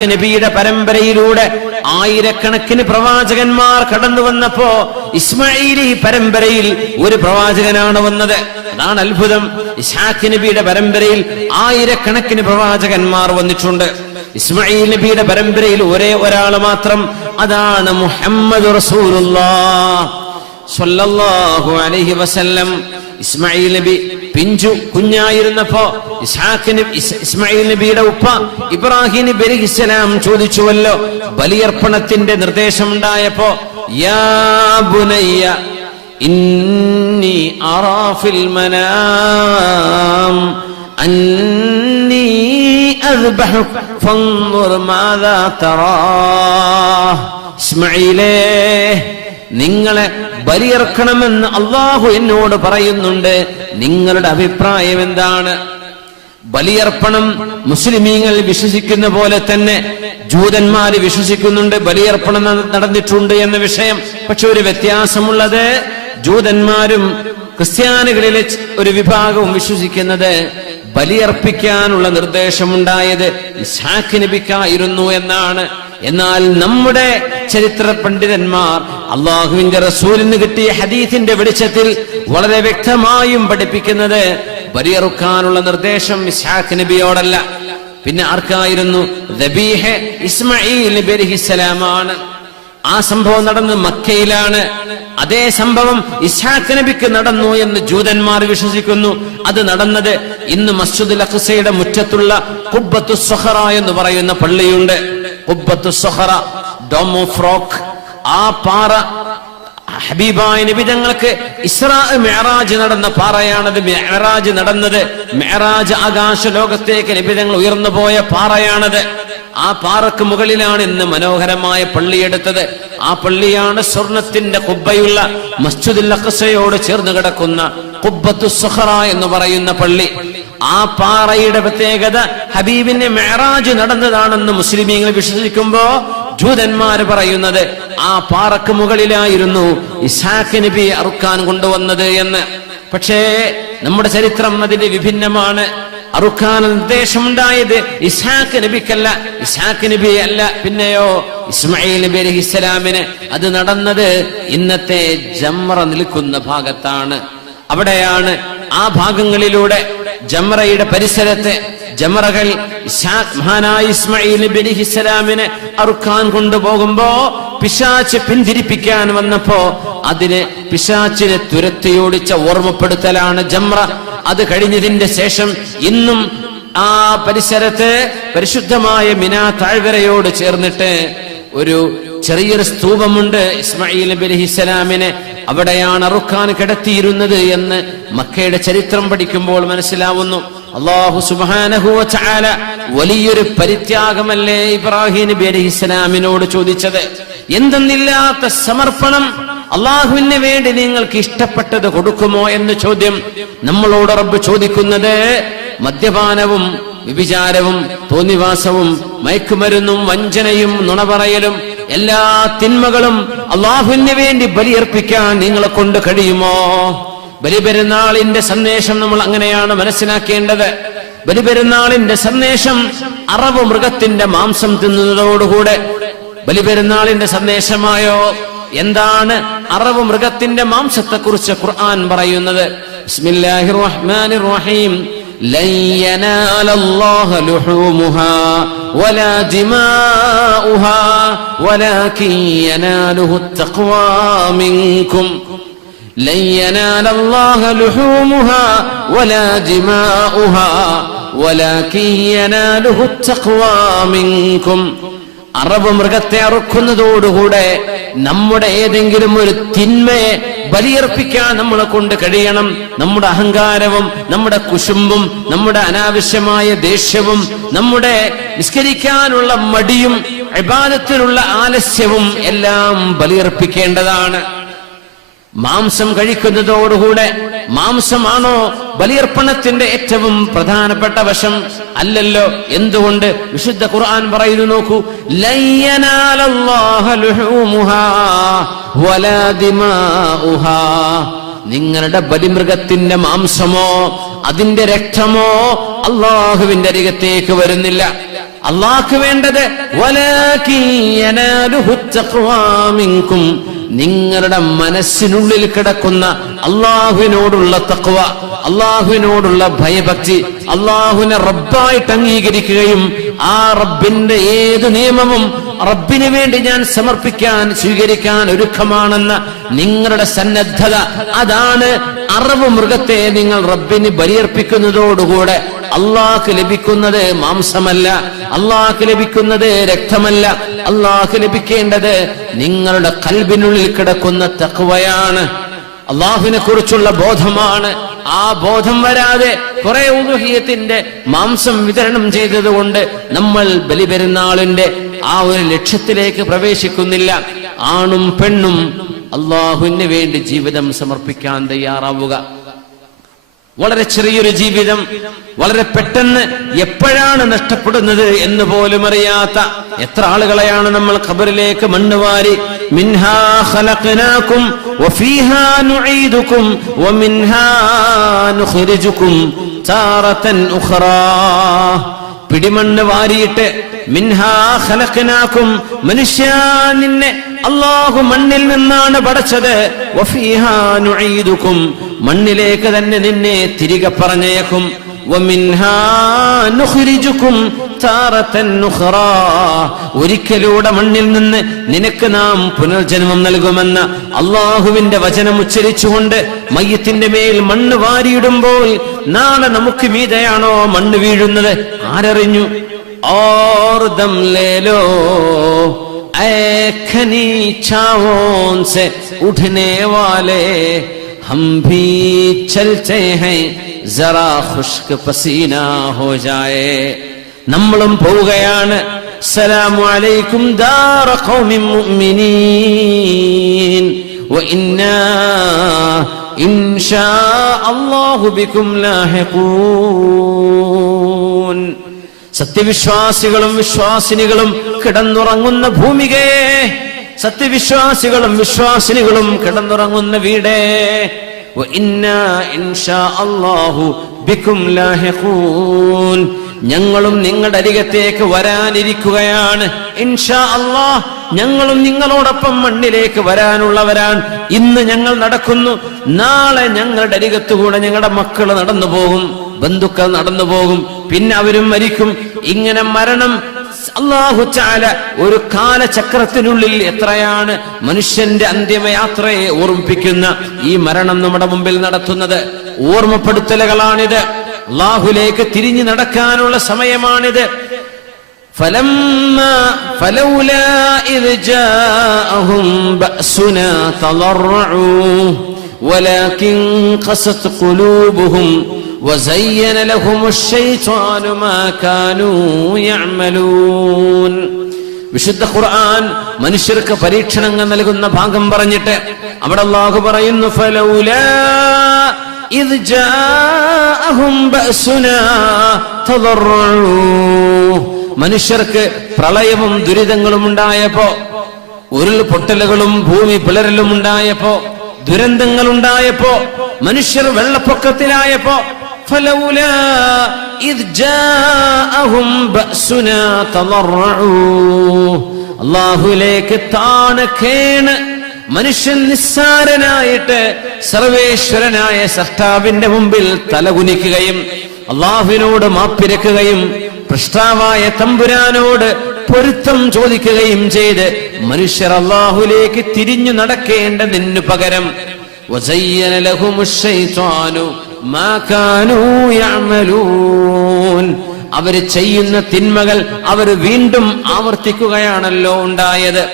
നബിയുടെ പരമ്പരയിലൂടെ ആയിരക്കണക്കിന് പ്രവാചകന്മാർ കടന്നു വന്നപ്പോ ഇസ്മാഈലി പരമ്പരയിൽ ഒരു പ്രവാചകനാണ് വന്നത്. അതാണ് അത്ഭുതം. ഇസ്ഹാഖ് നബിയുടെ പരമ്പരയിൽ ആയിരക്കണക്കിന് പ്രവാചകന്മാർ വന്നിട്ടുണ്ട്. ഇസ്മാഈൽ നബിയുടെ പരമ്പരയിൽ ഒരേ ഒരാൾ മാത്രം, അതാണ് മുഹമ്മദ് റസൂലുള്ളാഹ് സ്വല്ലല്ലാഹു അലൈഹി വസല്ലം. ഇസ്മാഈൽ നബി പിഞ്ചു കുഞ്ഞായിരുന്നപ്പോ ഇസ്മാഈൽ നബിയുടെ ഉപ്പ ഇബ്രാഹിം നബി അലൈഹിസ്സലാം ചോദിച്ചുവല്ലോ, ബലിയർപ്പണത്തിന്റെ നിർദ്ദേശം ഉണ്ടായപ്പോ, യാ ബുനയ്യ ഇന്നി അറാ ഫിൽ മനാം അന്നി അദ്ബഹുക ഫൻദുർ മാദാ തറാ. ഇസ്മാഈലേ, നിങ്ങളെ ബലിയർക്കണമെന്ന് അള്ളാഹു എന്നോട് പറയുന്നുണ്ട്, നിങ്ങളുടെ അഭിപ്രായം എന്താണ്? ബലിയർപ്പണം മുസ്ലിമീങ്ങൾ വിശ്വസിക്കുന്ന പോലെ തന്നെ ജൂതന്മാര് വിശ്വസിക്കുന്നുണ്ട്, ബലിയർപ്പണം നടന്നിട്ടുണ്ട് എന്ന വിഷയം. പക്ഷെ ഒരു വ്യത്യാസമുള്ളത്, ജൂതന്മാരും ക്രിസ്ത്യാനികളിലെ ഒരു വിഭാഗവും വിശ്വസിക്കുന്നത് ബലിയർപ്പിക്കാനുള്ള നിർദ്ദേശമുണ്ടായത് ഇസ്ഹാഖ് നബിക്കായിരുന്നു എന്നാണ്. എന്നാൽ നമ്മുടെ ചരിത്ര പണ്ഡിതന്മാർ അള്ളാഹുവിന്റെ റസൂലിന് കിട്ടിയ ഹദീസിന്റെ വെളിച്ചത്തിൽ വളരെ വ്യക്തമായും പഠിപ്പിക്കുന്നത് ബലിയറുക്കാനുള്ള നിർദ്ദേശം ഇസ്ഹാഖ് നബിയോടല്ല, പിന്നെ ആർക്കായിരുന്നു? ദബീഹ ഇസ്മാഈൽ നബി അലൈഹിസ്സലാമാണ്. ആ സംഭവം നടന്ന് മക്കയിലാണ്. അതേ സംഭവം ഇസ്ഹാഖ് നബിക്ക് നടന്നു എന്ന് ജൂതന്മാർ വിശ്വസിക്കുന്നു. അത് നടന്നത് ഇന്ന് മസ്ജിദുൽ അഖ്സയുടെ മുറ്റത്തുള്ള ഖുബ്ബത്തുസ് സഖറ എന്ന് പറയുന്ന പള്ളിയുണ്ട്. ഖുബ്ബത്തുസ് സഖറ, ഡോം ഓഫ് റോക്ക്. ആ പാറ ഹബീബായ നബി തങ്ങൾക്ക് ഇസ്രാ മിഅ്റാജ് നടന്ന പാറയാണത്. മിഅ്റാജ് നടന്നത്, മിഅ്റാജ് ആകാശ ലോകത്തേക്ക് നബി തങ്ങൾ ഉയർന്നു പോയ പാറയാണത്. ആ പാറക്ക് മുകളിലാണ് ഇന്ന് മനോഹരമായ പള്ളിയെടുത്തത്. ആ പള്ളിയാണ് സ്വർണത്തിന്റെ ഖുബ്ബയുള്ള മസ്ജിദുൽ അഖ്സയോട് ചേർന്ന് കിടക്കുന്ന ഖുബ്ബത്തുസ് സഖറ എന്ന് പറയുന്ന പള്ളി. ആ പാറയുടെ പ്രത്യേകത ഹബീബിന്റെ മിഅ്റാജ് നടന്നതാണെന്ന് മുസ്ലിമീങ്ങൾ വിശ്വസിക്കുമ്പോ ജൂതന്മാര് പറയുന്നത് ആ പാറക്ക് മുകളിലായിരുന്നു ഇസ്ഹാഖ് നബി അറുക്കാൻ കൊണ്ടുവന്നത് എന്ന്. പക്ഷേ നമ്മുടെ ചരിത്രം അതിന് വിഭിന്നമാണ്. അറുക്കാൻ നിർദ്ദേശമുണ്ടായത് ഇസ്ഹാഖ് നബിക്കല്ല, ഇസ്ഹാഖ് നബി അല്ല, പിന്നെയോ ഇസ്മാഈൽ നബി അലൈഹിസ്സലാമിന്. അത് നടന്നത് ഇന്നത്തെ ജംറ നിൽക്കുന്ന ഭാഗത്താണ്. അവിടെയാണ് ആ ഭാഗങ്ങളിലൂടെ ജംറയുടെ പരിസരത്തെ ജമറകൾ മഹാനായ ഇസ്മാഈൽ നബി അലൈഹിസ്സലാമിനെ അറുക്കാൻ കൊണ്ടുപോകുമ്പോ പിശാച് പിന്തിരിപ്പിക്കാൻ വന്നപ്പോ അതിന് പിശാചിനെ തുരത്തിയോടിച്ച ഓർമ്മപ്പെടുത്തലാണ് ജംറ. അത് കഴിഞ്ഞതിന്റെ ശേഷം ഇന്നും ആ പരിസരത്ത് പരിശുദ്ധമായ മിനാ താഴ്വരയോട് ചേർന്നിട്ട് ഒരു ചെറിയൊരു സ്തൂപമുണ്ട്. ഇസ്മാഈൽ നബി അലൈഹിസ്സലാമിനെ അവിടെയാണ് അറുക്കാൻ കിടത്തിയിരുന്നത് എന്ന് മക്കയുടെ ചരിത്രം പഠിക്കുമ്പോൾ മനസ്സിലാവുന്നു. അല്ലാഹു സുബ്ഹാനഹു വ തആല വലിയൊരു പരിത്യാഗമല്ലേ ഇബ്രാഹിം നബി അലൈഹിസ്സലാമിനോട് ചോദിച്ചത്? എന്തെന്നില്ലാത്ത സമർപ്പണം. അള്ളാഹുവിന് വേണ്ടി നിങ്ങൾക്ക് ഇഷ്ടപ്പെട്ടത് കൊടുക്കുമോ എന്ന ചോദ്യം നമ്മളോട് റബ്ബ് ചോദിക്കുന്നത് മദ്യപാനവും വ്യഭിചാരവും തോന്നിവാസവും മയക്കുമരുന്നും വഞ്ചനയും നുണ പറയലും എല്ലാ തിന്മകളും അള്ളാഹുവിന് വേണ്ടി ബലിയർപ്പിക്കാൻ നിങ്ങളെ കൊണ്ട് കഴിയുമോ? ബലിപെരുന്നാളിന്റെ സന്ദേശം നമ്മൾ അങ്ങനെയാണ് മനസ്സിലാക്കേണ്ടത്. ബലിപെരുന്നാളിന്റെ സന്ദേശം അറവ് മൃഗത്തിന്റെ മാംസം തിന്നുന്നതോടുകൂടെ ബലിപെരുന്നാളിന്റെ സന്ദേശമായോ? എന്താണ് അറവ് മൃഗത്തിന്റെ മാംസത്തെ കുറിച്ച് ഖുർആൻ പറയുന്നത്? ബിസ്മില്ലാഹിർ റഹ്മാനിർ റഹീം. ലൻ യനാലല്ലാഹ ലുഹൂമുഹാ വലാ ദിമാഉഹാ വലാകിൻ യനാലുഹു തഖ്വാ മിൻകും. ലൻ യനാലല്ലാഹ ലുഹൂമുഹാ വലാ ദിമാഉഹാ വലാകിൻ യനാലുഹു തഖ്വാ മിൻകും. അറബ് മൃഗത്തെ അറുക്കുന്നതോടുകൂടെ നമ്മുടെ ഏതെങ്കിലും ഒരു തിന്മയെ ബലിയർപ്പിക്കാൻ നമ്മളെ കൊണ്ട് കഴിയണം. നമ്മുടെ അഹങ്കാരവും നമ്മുടെ കുശുമ്പും നമ്മുടെ അനാവശ്യമായ ദേഷ്യവും നമ്മുടെ നിസ്കരിക്കാനുള്ള മടിയും ഇബാദത്തിനുള്ള ആലസ്യവും എല്ലാം ബലിയർപ്പിക്കേണ്ടതാണ്. മാംസം കഴിക്കുന്നതോടുകൂടെ മാംസമാണോ ബലിയർപ്പണത്തിന്റെ ഏറ്റവും പ്രധാനപ്പെട്ട വശം? അല്ലല്ലോ. എന്തുകൊണ്ട്? വിശുദ്ധ ഖുർആൻ പറയുന്നു, നോക്കൂ, ലൻ യനാലല്ലാഹ ലുഹൂമുഹാ വലാ ദിമാഉഹാ. നിങ്ങളുടെ ബലിമൃഗത്തിന്റെ മാംസമോ അതിന്റെ രക്തമോ അള്ളാഹുവിന്റെ അരികത്തേക്ക് വരുന്നില്ല. അള്ളാഹ്ക്ക് വേണ്ടത് വലാകിൻ യനാലുഹു തഖ്വാ മിൻകും, നിങ്ങളുടെ മനസ്സിനുള്ളിൽ കിടക്കുന്ന അള്ളാഹുവിനോടുള്ള തഖ്വ, അള്ളാഹുവിനോടുള്ള ഭയഭക്തി, അള്ളാഹുവിനെ റബ്ബായിട്ട് അംഗീകരിക്കുകയും ആ റബ്ബിന്റെ ഏത് നിയമവും റബ്ബിന് വേണ്ടി ഞാൻ സമർപ്പിക്കാൻ സ്വീകരിക്കാൻ ഒരുക്കമാണെന്ന നിങ്ങളുടെ സന്നദ്ധത, അതാണ് അറവ് മൃഗത്തെ നിങ്ങൾ റബ്ബിന് ബലിയർപ്പിക്കുന്നതോടുകൂടെ അള്ളാഹ്ക്ക് ലഭിക്കുന്നത് മാംസമല്ല, അള്ളാഹ്ക്ക് ലഭിക്കുന്നത് രക്തമല്ല, അള്ളാഹ്ക്ക് ലഭിക്കേണ്ടത് നിങ്ങളുടെ ഖൽബിനുള്ളിൽ കിടക്കുന്ന തഖ്വയാണ്, അള്ളാഹുവിനെ കുറിച്ചുള്ള ബോധമാണ്. ആ ബോധം വരാതെ കുറെ ഉളുഹിയത്തിന്റെ മാംസം വിതരണം ചെയ്തതുകൊണ്ട് നമ്മൾ ബലിപെരുന്നാളിന്റെ ആ ഒരു ലക്ഷ്യത്തിലേക്ക് പ്രവേശിക്കുന്നില്ല. ആണും പെണ്ണും അള്ളാഹുവിന് വേണ്ടി ജീവിതം സമർപ്പിക്കാൻ തയ്യാറാവുക. വളരെ ചെറിയൊരു ജീവിതം വളരെ പെട്ടെന്ന് എപ്പോഴാണ് നഷ്ടപ്പെടുന്നത് എന്ന് പോലും അറിയാത്ത എത്ര ആളുകളെയാണ് നമ്മൾ ഖബറിലേക്ക് മണ്ണുവാരി മിൻഹാ ഖലഖനാകും വഫീഹാ നുഈദുകും വമിൻഹാ നുഖ്രിജുകും താറതൻ ഉഖറാ, പിടിമണ്ണ് വാരിയിട്ട് മിൻഹാ ഖലഖനാകും, മനുഷ്യ നിന്നെ അല്ലാഹു മണ്ണിൽ നിന്നാണ് പടച്ചത്, വഫീഹാ നുഈദുകും, മണ്ണിലേക്ക് തന്നെ നിന്നെ തിരികെ പറഞ്ഞേക്കും, വമിൻഹാ നുഖ്രിജുകും താറതൻ ഉഖറാ, ഒരിക്കലൂടെ മണ്ണിൽ നിന്ന് നിനക്ക് നാം പുനർജന്മം നൽകുമെന്ന അള്ളാഹുവിന്റെ വചനം ഉച്ചരിച്ചുകൊണ്ട് മയ്യത്തിന്റെ മേൽ മണ്ണ് വാരിയിടുമ്പോൾ നാളെ നമുക്ക് മീതെയാണോ മണ്ണ് വീഴുന്നത് ആരറിഞ്ഞു? और दम ले लो ऐ खनी छावों से उठने वाले, हम भी चलते हैं जरा खुश्क पसीना हो जाए, നമ്മളും പോവുകയാണ്. സലാമു അലൈക്കും ദാറ ഖൗമിൻ മുഅ്മിനീൻ വഇന്നാ ഇൻഷാ അല്ലാഹു ബികും ലാഹിഖൂൻ. സത്യവിശ്വാസികളും വിശ്വാസിനികളും കിടന്നുറങ്ങുന്ന ഭൂമികയെ, സത്യവിശ്വാസികളും വിശ്വാസിനികളും കിടന്നുറങ്ങുന്ന വീടേ, വഇന്നാ ഇൻഷാ അല്ലാഹു ബികും ലാഹിഖൂൻ, ഞങ്ങളും നിങ്ങളുടെ അരികത്തേക്ക് വരാനിരിക്കുകയാണ്. ഇൻഷാ അല്ലാഹ് ഞങ്ങളും നിങ്ങളോടൊപ്പം മണ്ണിലേക്ക് വരാനുള്ളവരാണ്. ഇന്ന് ഞങ്ങൾ നടക്കുന്നു, നാളെ ഞങ്ങളുടെ അരികത്തുകൂടെ ഞങ്ങളുടെ മക്കൾ നടന്നു പോകും, ബന്ധുക്കൾ നടന്നു പോകും, പിന്നെ അവരും മരിക്കും. ഇങ്ങനെ മരണം അല്ലാഹു തആല ഒരു കാലചക്രത്തിനുള്ളിൽ എത്രയാണ് മനുഷ്യന്റെ അന്തിമയാത്രയെ ഓർമ്മിപ്പിക്കുന്ന ഈ മരണം നമ്മുടെ മുമ്പിൽ നടത്തുന്നത്. ഓർമ്മപ്പെടുത്തലുകളാണിത്. അല്ലാഹുവിലേക്ക് തിരിഞ്ഞു നടക്കാനുള്ള സമയമാണിത്. فلولا إذ جاءهم بأسنا تضرعوا ولكن قست قلوبهم وزين لهم الشيطان ما كانوا يعملون. വിശുദ്ധ ഖുർആൻ മനുഷ്യർക്ക് പരീക്ഷണങ്ങൾ നൽകുന്ന ഭാഗം പറഞ്ഞിട്ട് അവിടെ അല്ലാഹു പറയുന്നു ഫലൗലാ إذ جاءهم بأسنا تضرعوا, മനുഷ്യർക്ക് പ്രളയവും ദുരിതങ്ങളും ഉണ്ടായപ്പോ, ഉരുൾപൊട്ടലുകളും ഭൂമി പിളരലും ഉണ്ടായപ്പോ, ദുരന്തങ്ങൾ ഉണ്ടായപ്പോ, മനുഷ്യർ വെള്ളപ്പൊക്കത്തിലായപ്പോ, ഫലൗലാ إذ جاءهم بأسنا تضرعوا, അല്ലാഹുവിലേക്ക് താണക്കേണ് മനുഷ്യൻ നിസ്സാരനായിട്ട് സർവേശ്വരനായ സൃഷ്ടാവിന്റെ മുമ്പിൽ തലകുനിക്കുകയും അള്ളാഹുവിനോട് മാപ്പിരക്കുകയും പൃഷ്ടാവായ തമ്പുരാനോട് പൊരുത്തം ചോദിക്കുകയും ചെയ്ത് മനുഷ്യർ അള്ളാഹുവിലേക്ക് തിരിഞ്ഞു നടക്കേണ്ടതിനു പകരം വസയ്യന ലഹുമുശ് ശൈത്വാനു മാ കാനൂ യഅമലൂൻ, അവര് ചെയ്യുന്ന തിന്മകൾ അവർ വീണ്ടും ആവർത്തിക്കുകയാണല്ലോ ഉണ്ടായത്.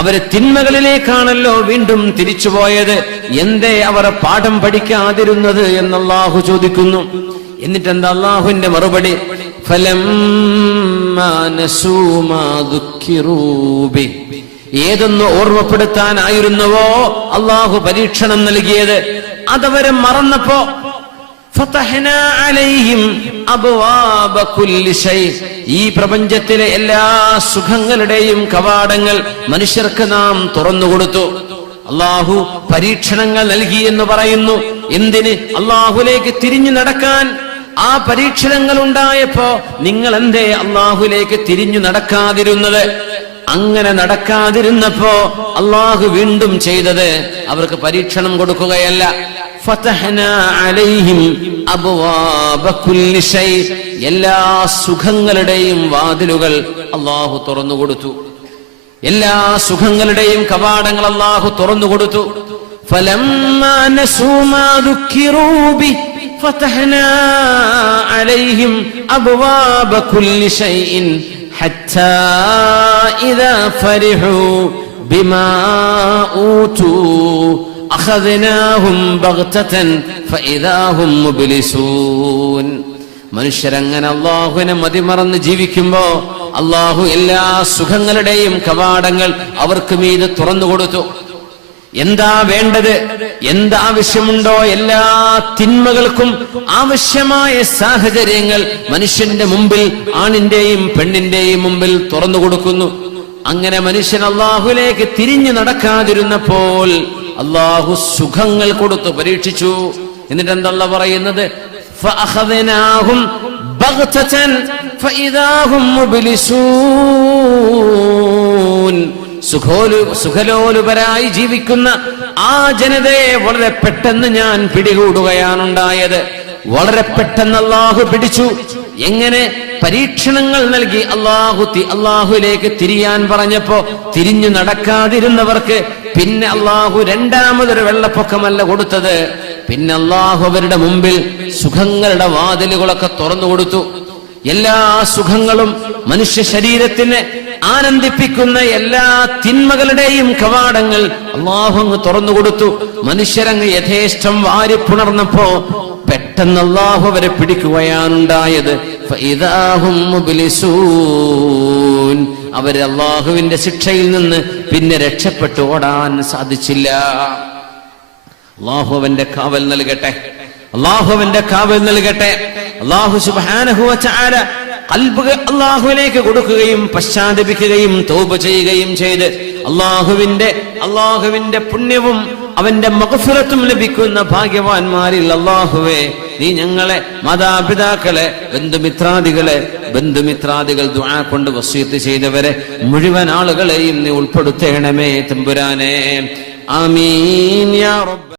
അവര് തിന്മകളിലേക്കാണല്ലോ വീണ്ടും തിരിച്ചുപോയത്. എന്തേ അവർ പാഠം പഠിക്കാതിരുന്നത് എന്ന് അല്ലാഹു ചോദിക്കുന്നു. എന്നിട്ട് എന്താ അല്ലാഹുവിന്റെ മറുപടി? ഫലമ്മാ നസൂ മാ ദുക്കിറൂ ബി, ഏതൊന്ന് ഓർമ്മപ്പെടുത്താനായിരുന്നുവോ അല്ലാഹു പരീക്ഷണം നൽകിയത് അതവരെ മറന്നപ്പോ ഫതഹ്നാ അലൈഹിം അബ്വാബ കുല്ലി ശൈ, ഈ പ്രപഞ്ചത്തിലെ എല്ലാ സുഖങ്ങളുടെയും കവാടങ്ങൾ മനുഷ്യർക്ക് നാം തുറന്നുകൊടുത്തു. അല്ലാഹു പരീക്ഷണങ്ങൾ നൽകി എന്ന് പറയുന്നു. എന്തിന്? അല്ലാഹുവിലേക്ക് തിരിഞ്ഞു നടക്കാൻ, ആ പരീക്ഷണങ്ങൾ ഉണ്ടായപ്പോ നിങ്ങൾ എന്തേ അള്ളാഹുലേക്ക് തിരിഞ്ഞു നടക്കാതിരുന്നത്? അങ്ങനെ നടക്കാതിരുന്നപ്പോ അള്ളാഹു വീണ്ടും ചെയ്തത് അവർക്ക് പരീക്ഷണം കൊടുക്കുകയല്ല. ഫതഹ്നാ അലൈഹിം അബ്വാബ കുല്ലി ശൈ, എല്ലാ സുഖങ്ങളുടെയും വാതിലുകൾ അള്ളാഹു തുറന്നു കൊടുത്തു. എല്ലാ സുഖങ്ങളുടെയും കവാടങ്ങൾ അള്ളാഹു തുറന്നു കൊടുത്തു. ഫലമ്മാ നസൂ മാ ദുക്കിറൂ ബി ഫതഹ്നാ അലൈഹിം അബ്വാബ കുല്ലി ശൈഇൻ ഹത്താ ഇദാ ഫരിഹൂ ബിമാ ഊതൂ അഖദ്നാഹും ബഗ്തതൻ ഫഇദാ ഹും മുബ്ലിസൂൻ. മനുഷ്യരങ്ങനെ അള്ളാഹുവിനെ മതിമറന്ന് ജീവിക്കുമ്പോ അള്ളാഹു എല്ലാ സുഖങ്ങളുടെയും കവാടങ്ങൾ അവർക്ക് മീതെ തുറന്നു കൊടുത്തു. എന്താ വേണ്ടത്, എന്താവശ്യമുണ്ടോ എല്ലാ തിന്മകൾക്കും ആവശ്യമായ സാഹചര്യങ്ങൾ മനുഷ്യന്റെ മുമ്പിൽ, ആണിന്റെയും പെണ്ണിന്റെയും മുമ്പിൽ തുറന്നു കൊടുക്കുന്നു. അങ്ങനെ മനുഷ്യൻ അള്ളാഹുലേക്ക് തിരിഞ്ഞു നടക്കാതിരുന്നപ്പോൾ അള്ളാഹു സുഖങ്ങൾ കൊടുത്തു പരീക്ഷിച്ചു. എന്നിട്ട് എന്താ പറയുന്നത്? ഫഅഖദ്നാഹും ബഗ്തതൻ ഫഇദാ ഹും മുബ്ലിസൂൻ. സുഖലോലുപരായി ജീവിക്കുന്ന ആ ജനതയെ വളരെ പെട്ടെന്ന് ഞാൻ പിടികൂടുകയാണുണ്ടായത്. വളരെ പെട്ടെന്ന് അള്ളാഹു പിടിച്ചു. എങ്ങനെ? പരീക്ഷണങ്ങൾ നൽകി അള്ളാഹുലേക്ക് തിരിയാൻ പറഞ്ഞപ്പോ തിരിഞ്ഞു നടക്കാതിരുന്നവർക്ക് പിന്നെ അള്ളാഹു രണ്ടാമതൊരു വെള്ളപ്പൊക്കമല്ല കൊടുത്തത്, പിന്നെ അള്ളാഹു അവരുടെ മുമ്പിൽ സുഖങ്ങളുടെ വാതിലുകളൊക്കെ തുറന്നു കൊടുത്തു. എല്ലാ സുഖങ്ങളും മനുഷ്യ ശരീരത്തിന് ആനന്ദിപ്പിക്കുന്ന എല്ലാ തിന്മകളുടെയും കവാടങ്ങൾ അള്ളാഹു അങ്ങ് തുറന്നു കൊടുത്തു. മനുഷ്യരങ്ങ് യഥേഷ്ടം വാരിപ്പുണർന്നപ്പോ പെട്ടെന്ന് അള്ളാഹു അവരെ പിടിക്കുകയാണുണ്ടായത്. ഫഇദാ ഹും മുബ്ലിസൂൻ. അവര് അള്ളാഹുവിന്റെ ശിക്ഷയിൽ നിന്ന് പിന്നെ രക്ഷപ്പെട്ടു ഓടാൻ സാധിച്ചില്ല. അള്ളാഹു അവന്റെ കാവൽ നൽകട്ടെ, അള്ളാഹു അവന്റെ കാവൽ നൽകട്ടെ. അള്ളാഹു സുബ്ഹാനഹു വ തആല ഖൽബ് അള്ളാഹുവിലേക്ക് കൊടുക്കുകയും പശ്ചാത്തപിക്കുകയും തൗബ ചെയ്യുകയും ചെയ്ത് അള്ളാഹുവിന്റെ പുണ്യവും അവന്റെ മഗ്ഫിറത്തും ലഭിക്കുന്ന ഭാഗ്യവാന്മാരിൽ അള്ളാഹുവേ നീ ഞങ്ങളെ, മാതാപിതാക്കളെ, ബന്ധുമിത്രാദികൾ ദുആ കൊണ്ട് വസിയത്ത് ചെയ്തവരെ മുഴുവൻ ആളുകളെയും നീ ഉൾപ്പെടുത്തേണമേ തമ്പുരാനെ. ആമീൻ യാ റബ്ബ്.